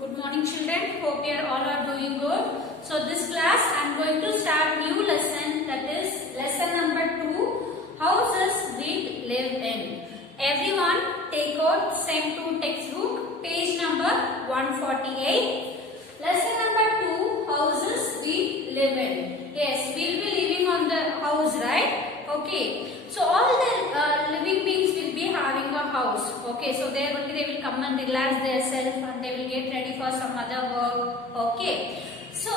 Good morning children, hope you all are doing good. So this class I am going to start new lesson, that is lesson number 2, houses we live in. Everyone take out same 2 textbook, page number 148. Lesson number 2, houses we live in. Yes, we will be living on the house, right? Okay. So all the living beings will be having a house. Okay. So there only they will come and relax themselves and they will get ready for some other work. Okay. So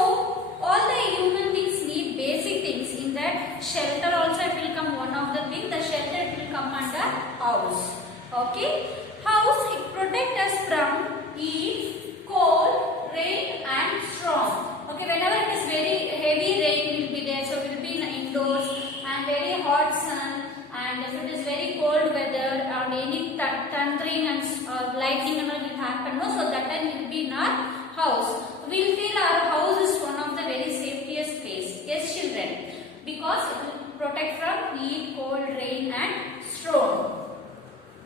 all the human beings need basic things. In that shelter also it will come one of the things. The shelter will come under house. Okay. House it protect us from heat, cold, rain and storm. Okay. Whenever it is very heavy rain will be there. So we will be indoors and very hot sun. And if it is very cold weather and any thundering and lightning and all will happen, no? So that time will be in our house. We will feel our house is one of the very safest place. Yes, children, because it will protect from heat, cold, rain and storm.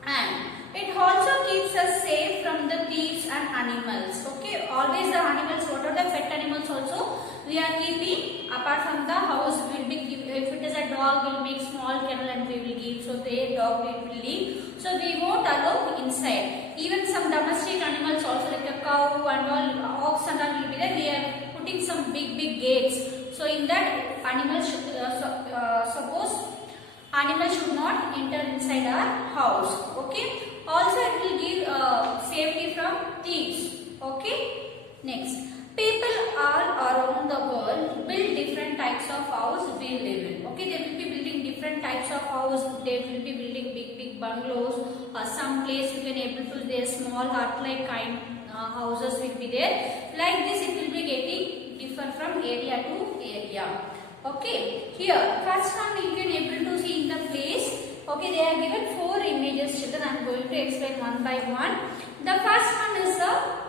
And it also keeps us safe from the thieves and animals. Okay, always the animals, what are the pet animals also we are keeping apart from the house. We will be keep, if it is a dog, we will make small kennel and we will give. So their dog we will leave. So we won't allow inside. Even some domestic animals also like a cow and all, ox and all will be there. We are putting some big gates. So in that animals should suppose animals should not enter inside our house. Okay. Also it will give safety from thieves. Okay. Next, people all around the world build different types of house we live in. Okay, they will be building different types of house. They will be building big bungalows. Some place you can able to their small hut-like kind houses will be there. Like this, it will be getting different from area to area. Okay, here first one you can able to see in the place. Okay, they are given 4 images. Children, I am going to explain one by one. The first one is a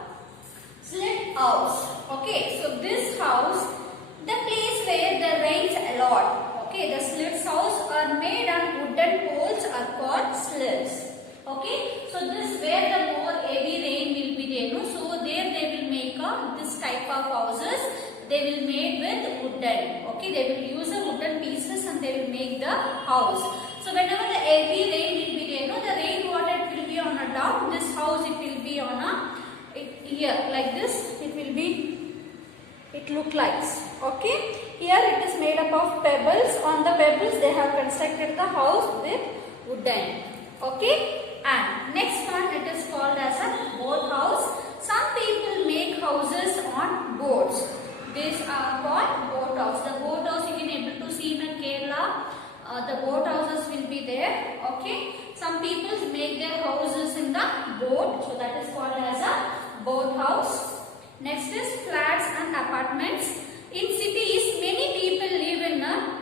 slit house. Okay, so this house, the place where the rains a lot. Okay, the slits house are made on wooden poles are called slits. Okay, so this where the more heavy rain will be there. No? So there they will make this type of houses. They will made with wooden. Okay, they will use the wooden pieces and they will make the house. So whenever the heavy rain will be there, no, the rain water will be on a down. This house it will be on a here like this. It will be. It look like. Okay. Here it is made up of pebbles. On the pebbles they have constructed the house with wooden. Okay. And next one it is called as a boat house. Some people make houses on boats. These are called boat house. The boat house you can able to see in Kerala. The boat houses will be there. Okay. Some people make their houses in the boat. So that is called as a boat house. Next is flats and apartments. In cities, many people live in a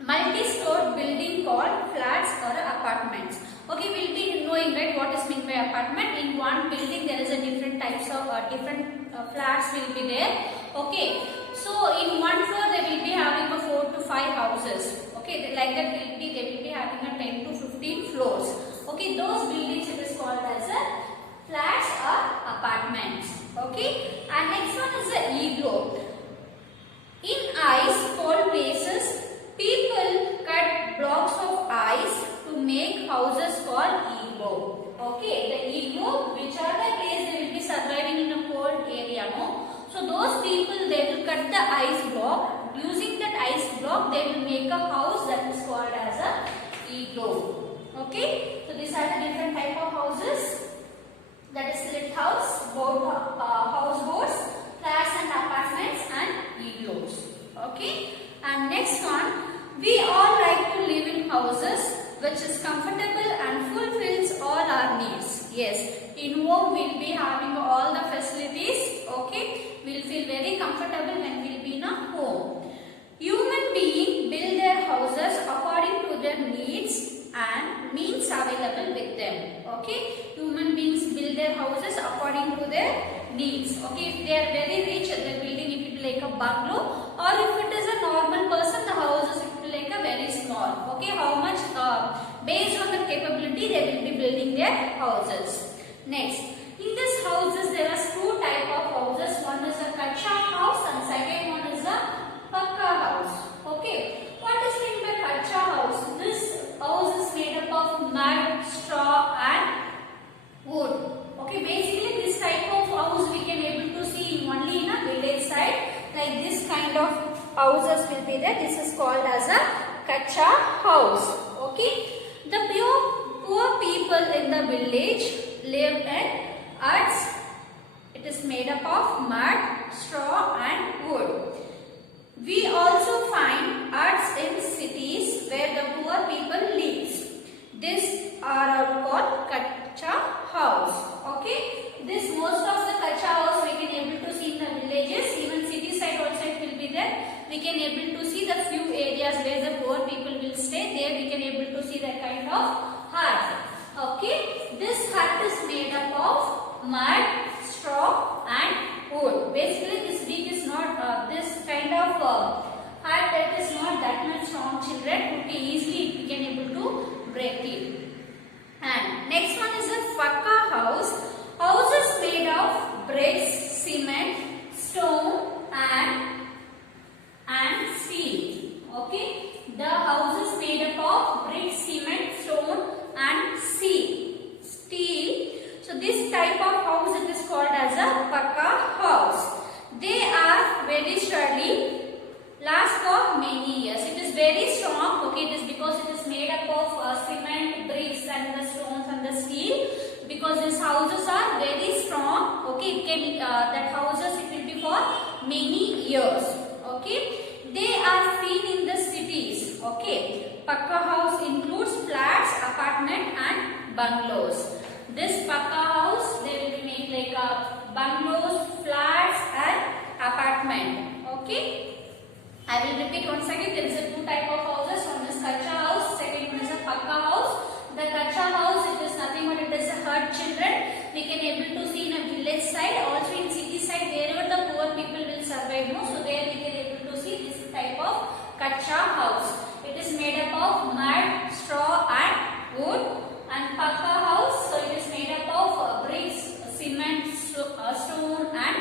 multi-stored building called flats or apartments. Okay, we'll be knowing right what is meant by apartment. In one building there is a different types of different flats will be there. Okay, so in one floor they will be having a 4 to 5 houses. Okay, like that they will be having a 10 to 15 floors. Okay, those buildings it is called as a flats or apartments. Okay, and next one is the igloo. In ice cold places, people cut blocks of ice to make houses called igloo. Okay, the igloo, which are the place they will be surviving in a cold area, no? So those people they will cut the ice block. Using that ice block, they will make a house that is called as a igloo. Okay, so these are the different type of houses. That is slit house, houseboats, flats and apartments and igloos. Okay, and next one, we all like to live in houses which is comfortable and fulfills all our needs. Yes, in home we will be having all the facilities. Okay, we will feel very comfortable when we will be in a home. Human beings build their houses according to their needs and means available with them. Okay, human beings build their houses according to their needs. Okay, if they are very rich, the building it will be like a bungalow, or if it is a normal person, the houses it will be like a very small. Okay, how much based on the capability they will be building their houses. Next, in this houses there are 2 type of Okay, basically this type of house we can able to see only in a village side. Like this kind of houses will be there. This is called as a kacha house. Okay, the poor people in the village live in huts. It is made up of mud, straw and wood. We also find huts in cities where the poor people live. These are all called kacha house. Okay, this most of the kacha house we can able to see in the villages. Even city side also it will be there. We can able to see the few areas where the poor people will stay. There we can able to see that kind of hut. Okay, this hut is made up of mud, straw and wood. Basically this brick is not this kind of hut that is not that much strong, children. Okay, easily we can able to break it. And next one is a pakka house. House is made of bricks, cement, stone and steel. Okay, the house is made up of bricks, cement, stone and steel. So this type of house it is called as a pakka house. They are very sturdy, last for many years. It is very strong. Okay, it is because it is made up of cement, bricks and the stones and the steel. Because these houses are very strong. Okay, it can that houses it will be for many years. Okay, they are seen in the cities. Okay, pakka house includes flats, apartment and bungalows. This pakka house they will be made like bungalows, flats and apartment. Okay, I will repeat once again. There is a two type of houses. One is kacha house, second one is a pakka house. The kacha house it is nothing but it is a hut, children. We can able to see in a village side, also in city side wherever the poor people will survive. No, so there we can able to see this type of kacha house. It is made up of mud, straw and wood. And pakka house, so it is made up of bricks, cement, stone and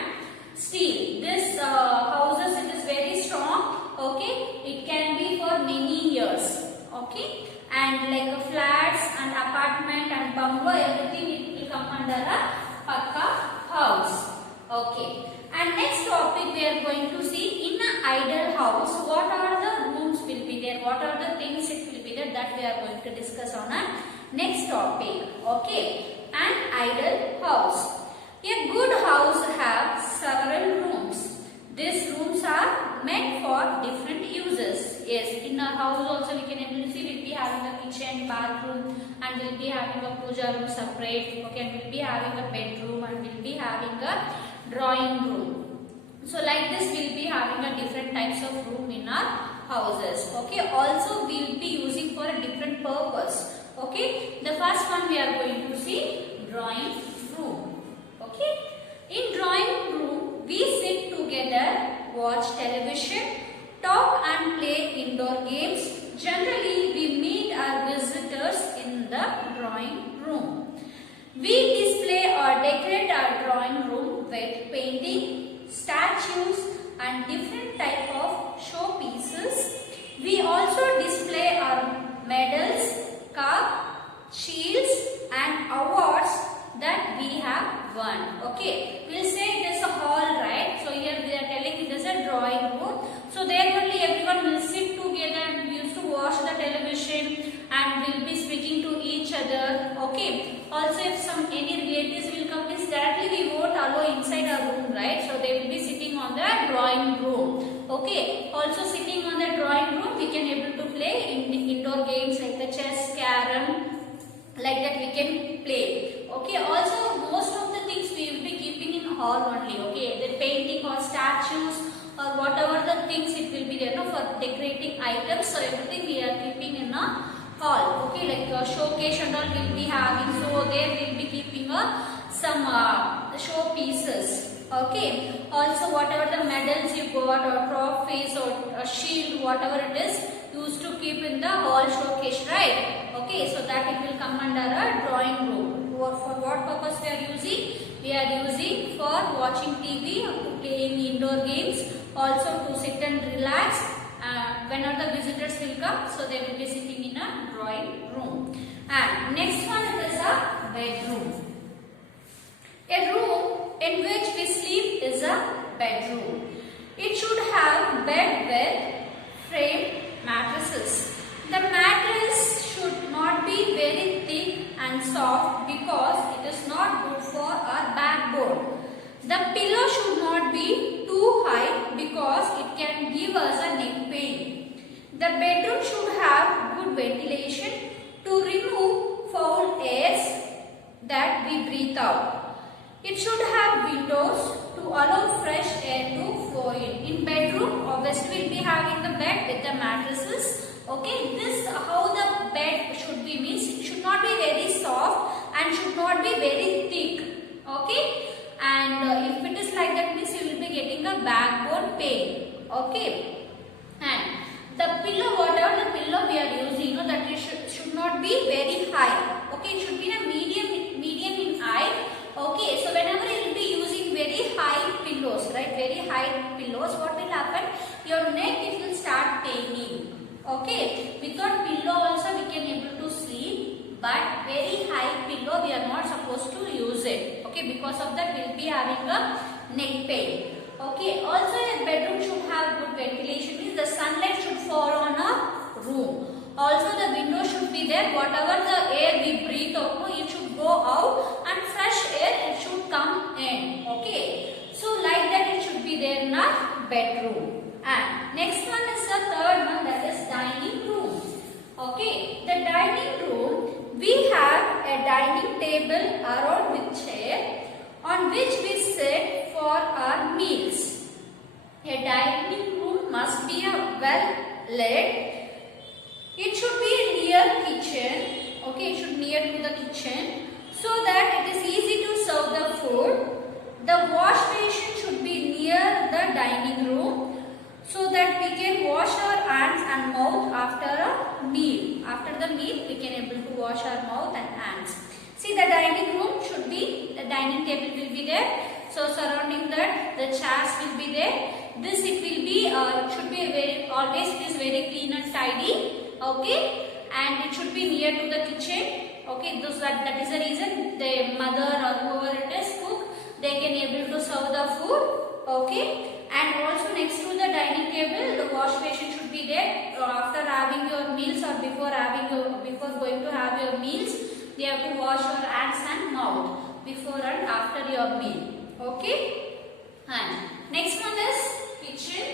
steel. This houses it is very strong. Okay, it can be for many years. Okay, and like flats and apartment and bungalow, everything it will come under a pakka house. Okay, and next topic we are going to see in an idle house. What are the rooms will be there? What are the things it will be there? That we are going to discuss on a next topic. Okay, an idle house. A good house have several rooms. These rooms are meant for different uses. Yes, in a house also we can able to see we'll be having a kitchen, bathroom and we'll be having a puja room separate. Okay, and we'll be having a bedroom and we'll be having a drawing room. So like this we'll be having a different types of room in our houses. Okay, also we'll be using for a different purpose. Okay, the first one we are going to see drawing room. Okay, in drawing room we sit together, watch television, talk and play indoor games. Generally we meet our visitors in the drawing room. We display or decorate our drawing room with painting, statues and different type of show pieces. We also display our medals, cup, shields and awards that we have won. Okay, we'll say it is a hall, right? So here we are telling it is a drawing room. So there only everyone will sit together and we used to watch the television and will be speaking to each other. Okay, also if any relatives will come, this directly we won't allow inside our room, right? So they will be sitting on the drawing room. Okay, also sitting on the drawing room we can able to play indoor games like the chess, carom, like that we can play. Okay, also most of the things we will be keeping in hall only. Okay, the painting or statues or whatever the things it will be there, no, for decorating items. So everything we are keeping in a hall. Okay, like a showcase and all we'll be having. So there we'll be keeping some show pieces. Okay, also whatever the medals you got or trophies or a shield, whatever it is, used to keep in the hall showcase, right? Okay, so that it will come under a drawing room. For what purpose we are using? We are using for watching TV, to playing indoor games, also to sit and relax. Whenever the visitors will come, so they will be sitting in a drawing room. And next one is a bedroom. The pillow should not be too high because it can give us a neck pain. The bedroom should have good ventilation to remove foul airs that we breathe out. It should have windows to allow fresh air to flow in. In bedroom, obviously we'll be having the bed with the mattresses. Okay, this how the bed should be means it should not be very soft and should not be very thick. Okay, and if it is like that means you will be getting a backbone pain. Okay, and the pillow, whatever the pillow we are using, that it should not be very high. Okay, it should be a medium in height. Okay, so whenever you will be using very high pillows, right, very high pillows, what will happen? Your neck it will start paining. Okay, without pillow also we can able to sleep, but very high pillow we are not supposed to use it. Okay, because of that we will be having a neck pain. Okay, also a bedroom should have good ventilation, means the sunlight should fall on a room. Also the window should be there, whatever the air we breathe out, it should go out and fresh air it should come in. Okay, so like that it should be there in a bedroom. And next one is the third one, that is dining room. Okay, the dining room, we have a dining table around with chair on which we sit for our meals. A dining room must be a well lit. It should be near kitchen. Okay, it should near to the kitchen so that it is easy to serve the food. The wash basin should be near the dining room so that we can wash our hands and mouth after a meal. After the meal, we can able to wash our mouth and hands. See, the dining room should be, the dining table will be there. So surrounding that, the chairs will be there. This it will be, should be very, always it is very clean and tidy. Okay, and it should be near to the kitchen. Okay, that is the reason the mother or whoever it is cook, they can able to serve the food. Okay, and also next to the dining table, the wash basin should be there. After having your meals or before going to have your meals, you have to wash your hands and mouth before and after your meal. Okay, and next one is kitchen.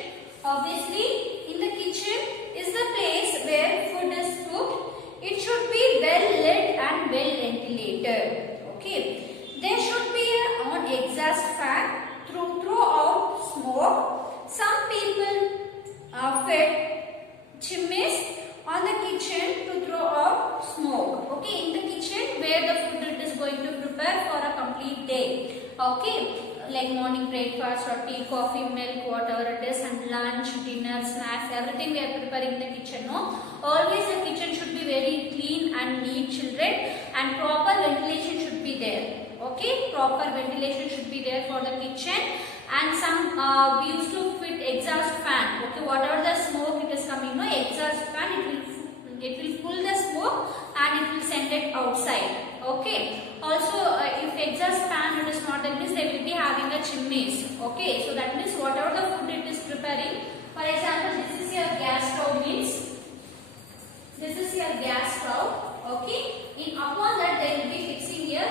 Obviously, in the kitchen is the place where food is cooked. It should be well lit and well ventilated. Okay, there should be an exhaust fan throw out smoke. Some people fit chimneys on the kitchen to throw out smoke. Okay, in the kitchen where the food it is going to prepare for a complete day. Okay, like morning breakfast or tea, coffee, milk, whatever it is, and lunch, dinner, snacks, everything we are preparing in the kitchen. No, always the kitchen should be very clean and neat, children, and proper ventilation should be there. Okay, proper ventilation should be there for the kitchen, and some we used to fit exhaust fan. Okay, whatever the smoke it is coming, no, exhaust fan it will pull the smoke and it will send it outside. Okay, also if exhaust fan it is not, that means they will be having a chimneys. Okay, so that means whatever the food it is preparing, for example this is your gas stove, means this is your gas stove. Okay, in upon that they will be fixing your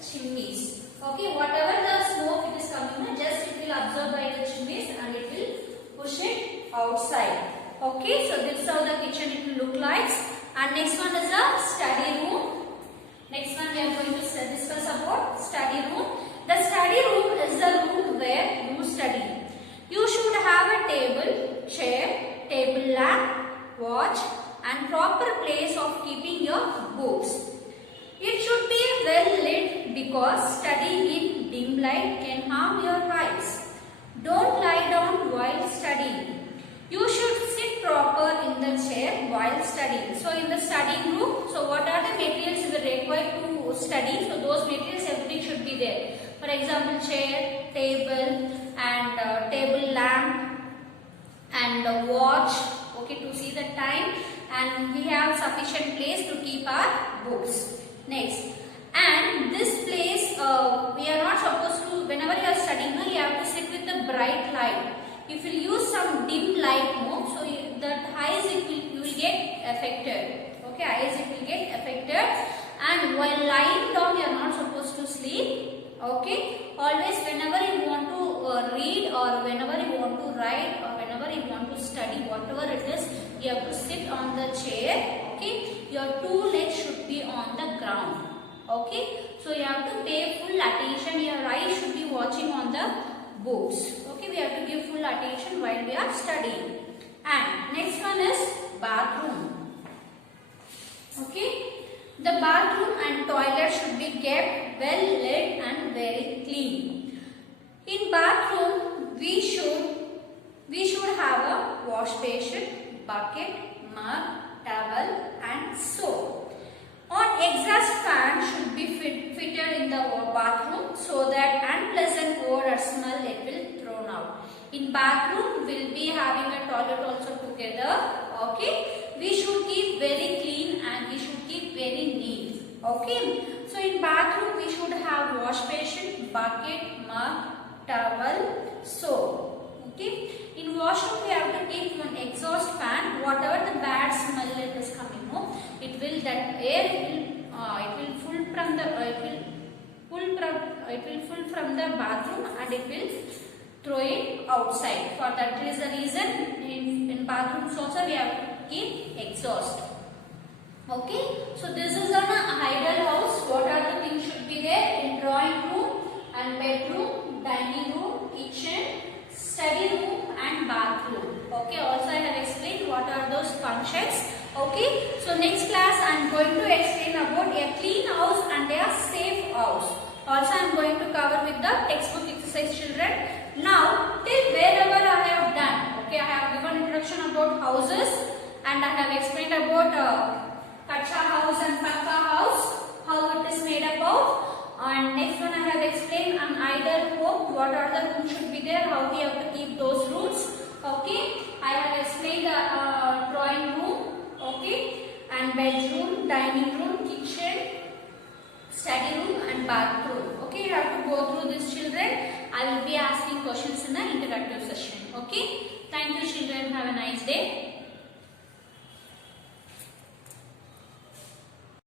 chimneys. Okay, whatever the smoke it is coming, just it will absorb by the chimneys and it will push it outside. Okay, so this is how the kitchen it will look like. And next one is a study room. Next one we are going to discuss about study room. The study room is the room where you study. You should have a table, chair, table lamp, watch, and proper place of keeping your books. It should be well lit because studying in dim light can harm your eyes. Don't lie down while studying. You should sit proper in the chair while studying. So in the studying room, so what are the materials we require to study? So those materials, everything should be there. For example, chair, table, and table lamp, and watch. Okay, to see the time, and we have sufficient place to keep our books. Next, and this place we are not supposed to, whenever you are studying, you have to sit with the bright light. If you use some dim light, so that eyes you will get affected. Okay, eyes it will get affected. And while lying down, you are not supposed to sleep. Okay, always whenever you want to read or whenever you want to write or whenever you want to study, whatever it is, you have to sit on the chair. Okay, your two legs should be on the ground. Okay, so you have to pay full attention. Your eyes should be watching on the books. Okay, we have to give full attention while we are studying. And next one is bathroom. Okay. The bathroom and toilet should be kept well lit and very clean. In bathroom, we should have a wash basin, bucket, mug, towel and soap. On exhaust fan should be fitted in the bathroom so that unpleasant odor smell it will thrown out. In bathroom, we will be having a toilet also together. Okay. We should keep very clean and we should keep very neat. Okay. So in bathroom we should have wash basin, bucket, mug, towel, soap. Okay. In washroom we have to keep one exhaust fan. Whatever the bad smell it is coming, no, it will that air will full from the bathroom and it will throw it outside. For that is the reason in bathrooms also we have to keep exhaust. Okay, so this is an ideal house. What are the things should be there in drawing room and bedroom, dining room, kitchen, study room and bathroom. Okay, also I have explained what are those functions. Okay, so next class I am going to explain about a clean house and a safe house. Also I am going to cover with the textbook exercise, children. Now till wherever I have done. Okay, I have given introduction about houses and I have explained about kacha house and pakka house, how it is made up of. And next one I have explained an ideal home, what are the rooms should be there, how we have to keep those rooms. Okay, I have explained the drawing room, okay, and bedroom, dining room, kitchen, study room and bathroom. Okay, you have to go through this, children. I will be asking questions in the interactive session. Okay, thank you, children. Have a nice day.